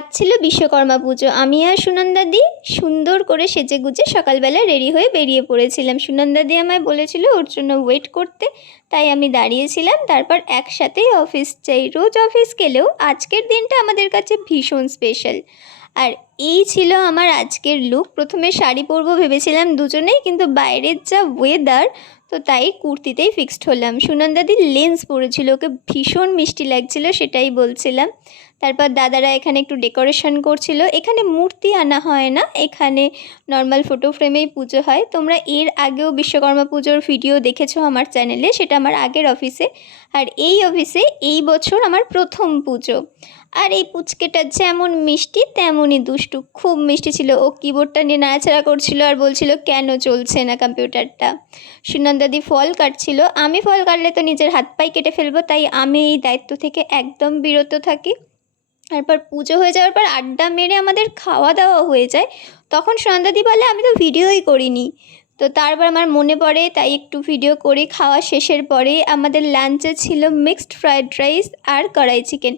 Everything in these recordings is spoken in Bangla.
আজ ছিল বিশ্বকর্মা পুজো। আমি আর সুনন্দাদি সুন্দর করে সেজেগুজে সকালবেলা রেডি হয়ে বেরিয়ে পড়েছিলাম। সুনন্দাদি আমায় বলেছিল ওর জন্য ওয়েট করতে, তাই আমি দাঁড়িয়েছিলাম। তারপর একসাথেই অফিস যাই। রোজ অফিস গেলেও আজকের দিনটা আমাদের কাছে ভীষণ স্পেশাল। আর এই ছিল আমার আজকের লুক। প্রথমে শাড়ি পরবো ভেবেছিলাম দুজনেই, কিন্তু বাইরের যা ওয়েদার, তো তাই কুর্তিতেই ফিক্সড হলাম। সুনন্দাদি লেন্স পরেছিল, ওকে ভীষণ মিষ্টি লাগছিল, সেটাই বলছিলাম। তারপর দাদারা এখানে একটু ডেকোরেশন করছিল। এখানে মূর্তি আনা হয় না, এখানে নর্মাল ফটো ফ্রেমেই পুজো হয়। তোমরা এর আগেও বিশ্বকর্মা পুজোর ভিডিও দেখেছো আমার চ্যানেলে, সেটা আমার আগের অফিসে। আর এই অফিসে এই বছর আমার প্রথম পুজো। আর এই পুচকেটা যেমন মিষ্টি তেমনই দুষ্টু, খুব মিষ্টি ছিল। ও কিবোর্ডটা নিয়ে নাড়াচাড়া করছিল আর বলছিল কেন চলছে না কম্পিউটারটা। সুনন্দাদি ফল কাটছিল। আমি ফল কাটলে তো নিজের হাত পাই কেটে ফেলবো, তাই আমি এই দায়িত্ব থেকে একদম বিরত থাকি। তারপর পুজো হয়ে যাওয়ার পর আড্ডা মেরে আমাদের খাওয়া দাওয়া হয়ে যায়। তখন সুনন্দাদি বলে আমি তো ভিডিওই করিনি। তো তারপর আমার মনে পড়ে, তাই একটু ভিডিও করে খাওয়া শেষের পরে আমাদের লাঞ্চে ছিল মিক্সড ফ্রায়েড রাইস আর কড়াই চিকেন।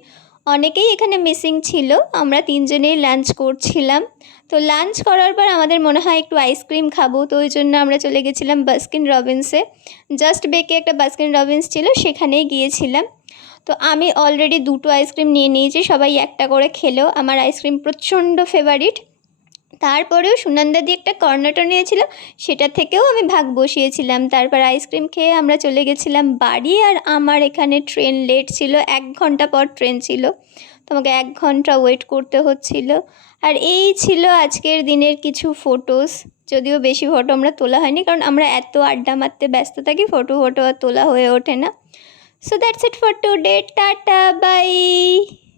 অনেকেই এখানে মিসিং ছিল, আমরা তিনজনেই লাঞ্চ করছিলাম। তো লাঞ্চ করার পর আমাদের মনে হয় একটু আইসক্রিম খাবো, তো ওই জন্য আমরা চলে গেছিলাম বাস্কিন রবিন্সে। জাস্ট বেকে একটা বাস্কিন রবিন্স ছিল, সেখানেই গিয়েছিলাম। তো আমি অলরেডি দুটো আইসক্রিম নিয়ে নিয়েছি, সবাই একটা করে খেলেও। আমার আইসক্রিম প্রচণ্ড ফেভারিট। তারপরেও সুনন্দাদি একটা কর্নেটো নিয়েছিল, সেটা থেকেও আমি ভাগ বসিয়েছিলাম। তারপর আইসক্রিম খেয়ে আমরা চলে গেছিলাম বাড়ি। আর আমার এখানে ট্রেন লেট ছিল, 1 ঘন্টা পর ট্রেন ছিল, তোমাকে 1 ঘন্টা ওয়েট করতে হচ্ছিল। আর এই ছিল আজকের দিনের কিছু ফটোস। যদিও বেশি ফটো আমরা তোলা হয়নি, কারণ আমরা এত আড্ডা মারতে ব্যস্ত থাকি, ফটো আর তোলা হয়ে ওঠে না। So that's it for today. Tata, bye.